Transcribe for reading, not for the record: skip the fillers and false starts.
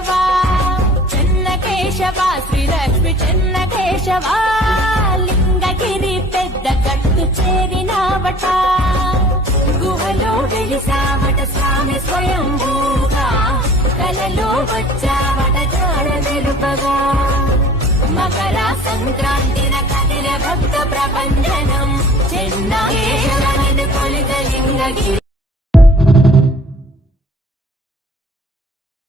కేశవ చెన్న కేశవ శ్రీలక్ష్మి చెన్న కేశవ లింగగిరి పెద్ద కట్టు చేరినావట గుహలో వెలిసావట స్వామి స్వయంభూగా కలలో వచ్చావట జాడ తెలుపగా మకర సంక్రాంతిన కదిల భక్త ప్రపంచనం చెన్న కేశవని కొలిత లింగగిరి